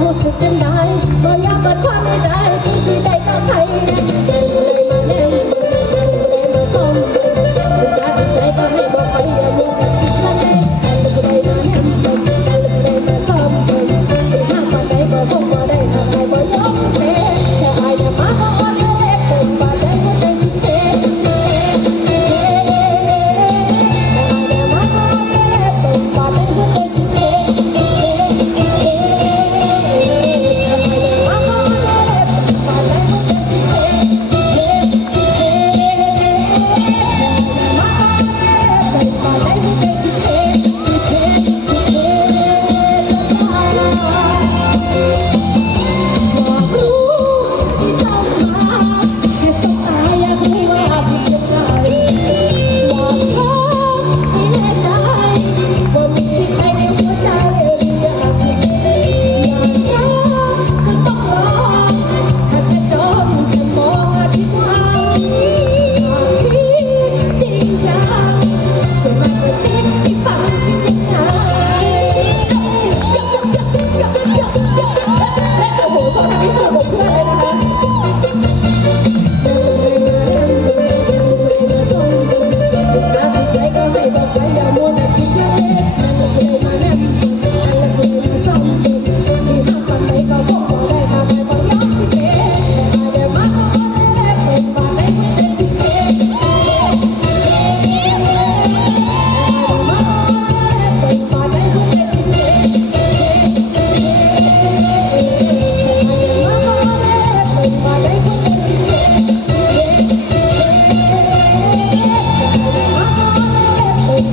รู้สึกจังไดบ่อยากเปิดความในใจที่ได้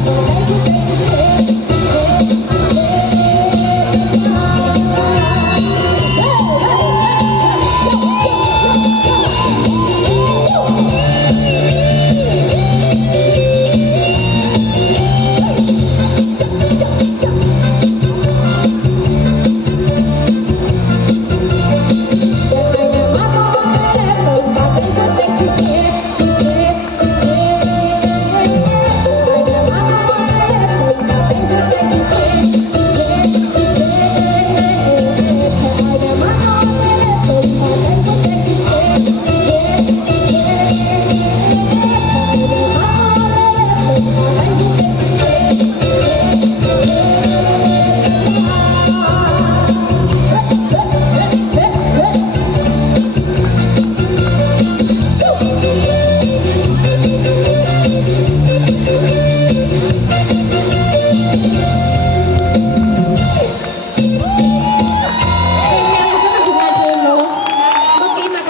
Oh.